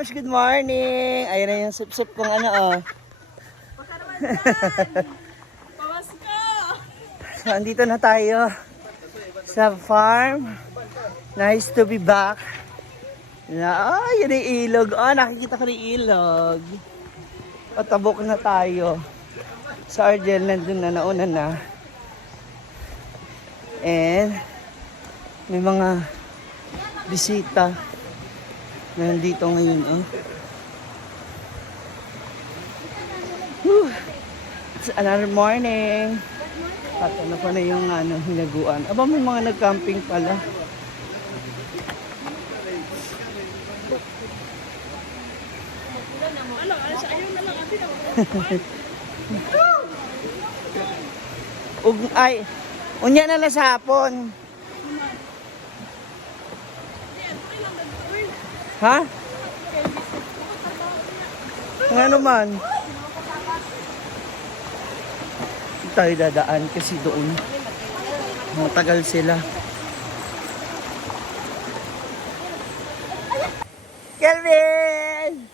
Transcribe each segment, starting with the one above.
Moms, good morning. Ayun na yung sip-sip kong ano, oh. So, andito na tayo sa farm. Nice to be back. Yun yung ilog. Oh, nakikita ko yung ilog. Patabok na tayo. Sa Argel, nandun na, nauna na. And, may mga bisita. Nandito ngayon, oh. Whew. It's another morning. At ano pa na yung hinaguan. Aba, may mga nag-camping pala. Ay, unya na lang sa hapon. Ha? Nga naman. Tayo dadaan kasi doon. Matagal sila. Kelvin!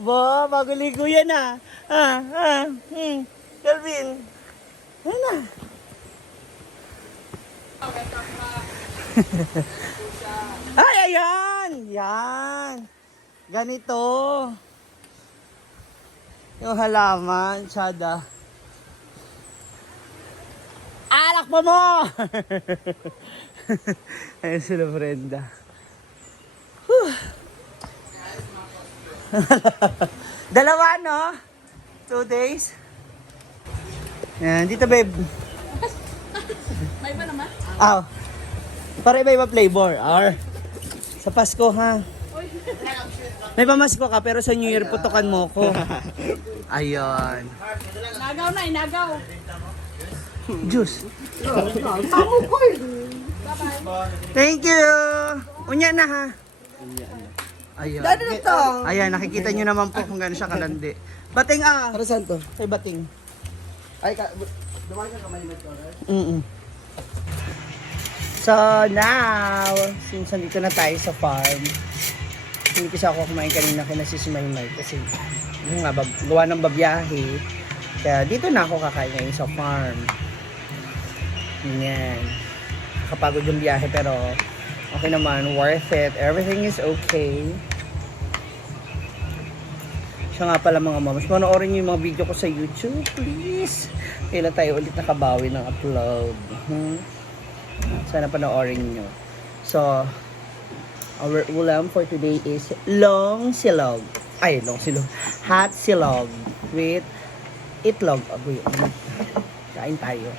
Bo, bago ligo yan ah. Kelvin. Ano na? Ay, ayan! Yan! Ganito. Yung halaman, tsada. Alak pa mo! Ayun sila, Brenda. Dalawa, no? 2 days. Yan, dito, babe. May iba naman? Ah, para iba-iba flavor. Or, sa Pasko, ha? May pamasko ka, pero sa New Year, putukan mo ko. Ayun. Nagaw na, inagaw. Juice. Thank you. Unya na, ha? Ayun. Dado na to. Ayan, nakikita nyo naman po kung gano'n siya kalandi. Bating, ah. Para saan to? Kay Bating. Ay, dumaan ka kamalimad ko, right? So now, since nandito na tayo sa farm, hindi kasi ako kumain kanina kina Sis Maymay kasi yung nga, gawa ng babiyahe. Kaya dito na ako kakain ngayon sa farm. Yan. Nakapagod yung biyahe pero okay naman, worth it. Everything is okay. Siya nga pala mga moms, panoorin niyo yung mga video ko sa YouTube, please. Kailan tayo ulit nakabawi ng upload. Sana panoorin niyo. So, our ulam for today is long silog. Ay, long silog. Hot silog with itlog. Aboy, kain tayo.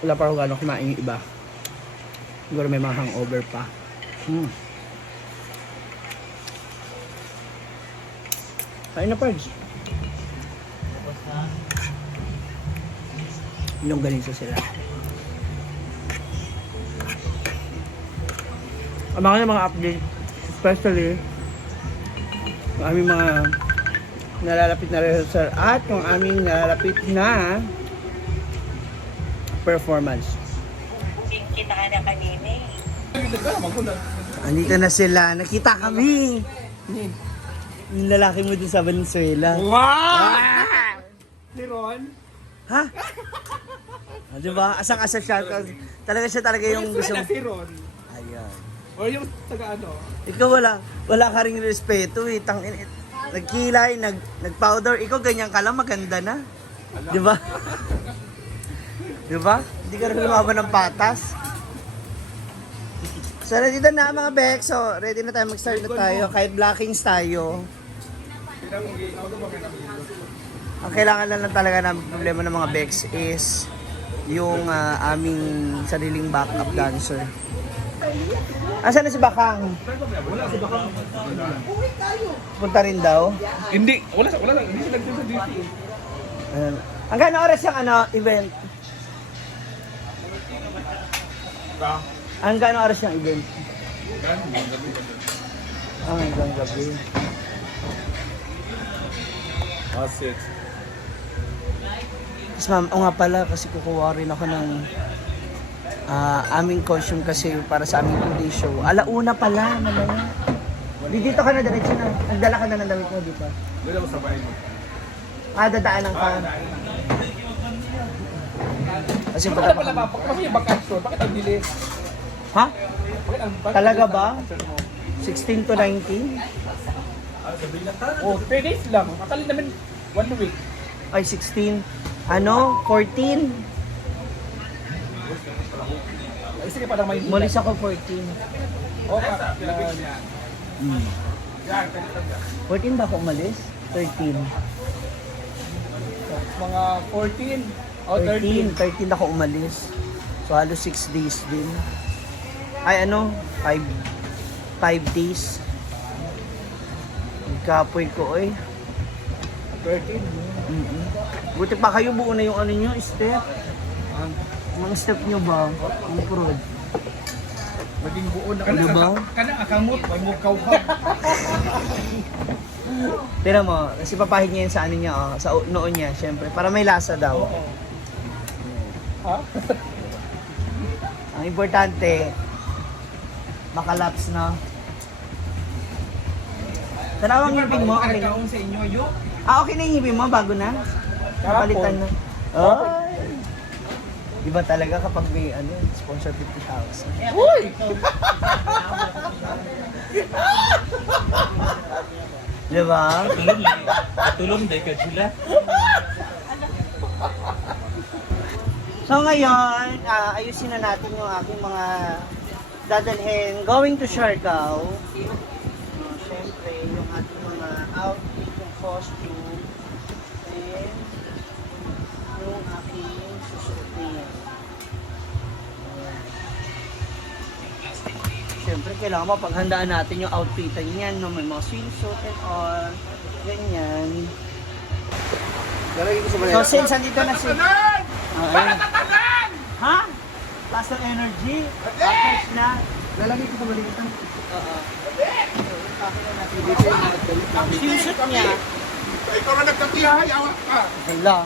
Wala pa ako gano'ng kumain yung iba. Siguro may mga hangover pa. Kain na, Pards. Yung ganito sila. Abangan ng mga update, especially yung aming mga nalalapit na rehearsal at yung aming nalalapit na performance. Kita ka na kanina eh. Andito na sila. Nakita kami. Yung lalaki mo din sa Valenzuela. Wow! Si Ron? Ha? Ah, diba? Asang-asa siya. Talaga siya talaga yung gusto. Si Ron? Ayan. O yung taga ano? Ikaw wala ka ring respeto eh. Nagkilay, nag-powder. Ikaw ganyan ka lang, maganda na. Diba? Diba? Hindi ka rin lumaban ng patas. So, ready na mga Bex. So, ready na tayo, mag-start na tayo. Kahit blockings tayo. Ang kailangan lang talaga ng problema ng mga Bex is yung aming sariling backup dancer. Asan na si Bakang? Wala, si Bakang. Punta rin daw. Hindi, wala lang. Hindi sila dito sa DP. Hanggang oras yung event? Hanggang oras yung event? Hanggang gabi. That's it. Tapos ma'am, o nga pala kasi kukuha rin ako ng Aming costume kasi para sa aming today show. Alauna pala, mamaya. Dito ka na, diretso na. Nagdala ka na ng damit mo, di ba? Doon ako sa bahay mo. Dadaanan ka. Kasi Bakit baka pala ba? Kasi yung bakasyon, bakit ang bilis? Ha? Bakit ang Talaga ba? bakasyon mo? 16 to 19? Oh, 3 days lang. Akala naman 1 week. Ay, 16. Ano? 14? Ay, sige parang may Mulis ako 14. Oh, niya. Yan, 14 ba ako umalis? 13. mga 14 o 13. 13. 13 ako umalis. So, halos 6 days din. Ay, ano? 5 days. Kapoy ko, eh. 13. Buti pa kayo, buo na yung ano nyo, step. Mga step nyo ba? Ang prod. Maging buo na Ano ba? Kana akamot, may mukaw ka. Tira mo, kasi papahid niya yun sa ano niya, oh, sa noon niya, syempre. Para may lasa daw. Oo. Ha? Ang importante, makalaps na. Tarawang ngipin mo, okay na. Sa inyo, yo. Okay na yung ngipin mo, bago na? Napalitan na. Ay! Di ba talaga kapag may ano, sponsor 50,000? Uy! Di ba? Tulong dahil ka sila. So ngayon, ayusin na natin yung aking mga dadalhin going to Siargao. Siyempre, yung ating mga outfit, yung costume, and yung aking susuotin. Siyempre, kailangan mapaghandaan natin yung outfitan yan, no? May mga swimsuit and all, ganyan. Lalagay ko sa So, since andito na si... ayun. Ha? Taas ng energy? Fresh na? Lalagay ko sa maliitan. Oo. Ang swimsuit niya. Ikaw na nagkatiyahay, awak ka. Hala.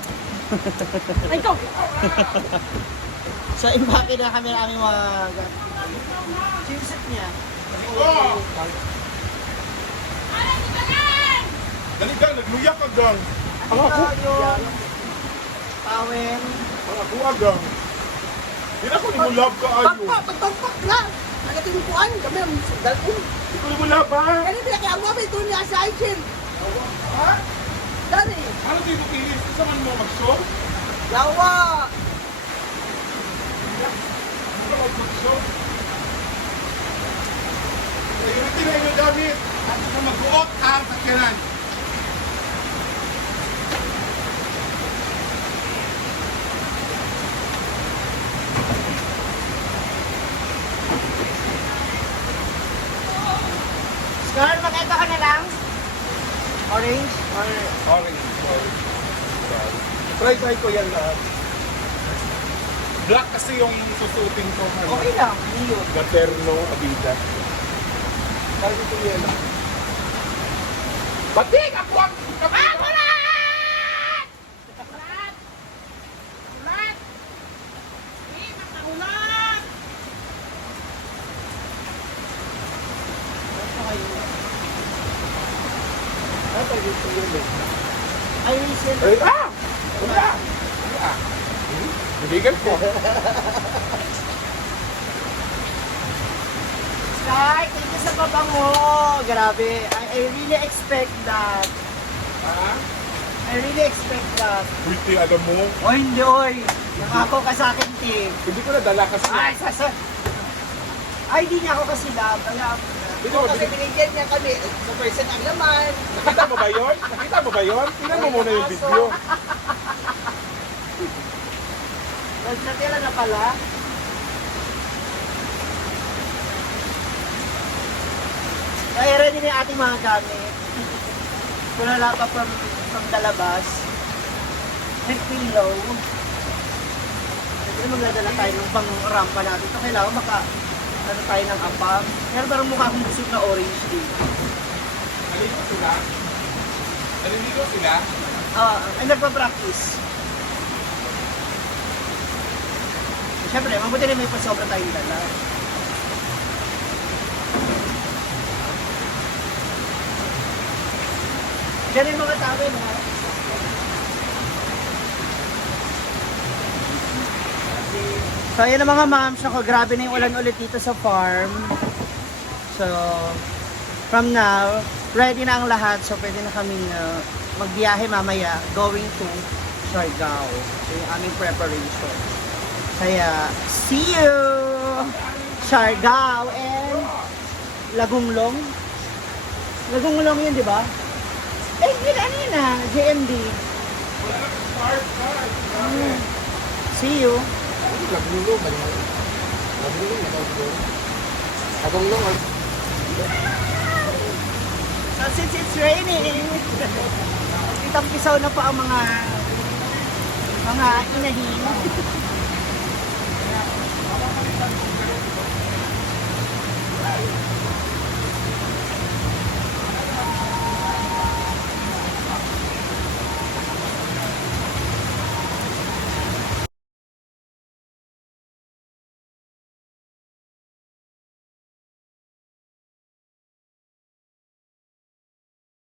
Ay, go! So, impake na kami ng aming mga... swimsuit niya. Dali ka, nagluyak ka gang. Ang yung... Power. Ang ako agang. Hindi na ko ni mo love ka ayo. Pagpagpak na! Nagatimpuan kami ang dalpon. Hindi ko ni mo love ha. Kani pila kaya mo may tunya sa Aichen. Ha? Dani, Ano di mo kinis? Isa man mo mag-show? yawa! Ano ka mag-show? Security na inyo gamit. At sa mag-uot ang sakyanan. Scar, makita ka na lang? Orange? Or... Orange. Try ko yan lahat. Black kasi yung susutin ko. Okay lang, yun. Gaterno, Adidas. Kaya ko yan. Batik! Ako ang kapito! Ay, listen. Ay, ah! Wala! Wala! Bibigan ko. Sky, thank you sa pabango. Grabe. I really expect that. Ha? I really expect that. Pretty, alam mo. O hindi, oy. Nakako ka sa akin, Tim. Hindi ko nadala kasi. Ay, di niya ako kasi love. Kaya, Hindi ko Kasi binigyan niya kami sa person ang laman. Nakita mo ba yun? Nakita mo ba yun? Tingnan mo muna yung video. natira na pala. Ay, ready na yung ating mga gamit. Kung wala pa from dalabas. May pillow. Kasi magdadala tayo ng pang-rampa natin. Ito kailangan ano tayo ng apam. Pero parang mukha akong busog na orange din. Naliligo sila? Naliligo sila? Ay nagpa-practice. Siyempre, mabuti rin may pasobra tayong dala. Diyan yung mga tawin, ha? So, ayan ang mga moms. Ako, grabe na yung ulan ulit dito sa farm. So, from now, ready na ang lahat. So, pwede na kaming magbiyahe mamaya going to Siargao. So, yung aming preparation. Kaya, see you! Siargao and Lagunglong. Lagunglong yun, di ba? Eh, yun ano yun ah, JMD. See you. So since it's raining, kitang-kisaw na po ang mga inahin.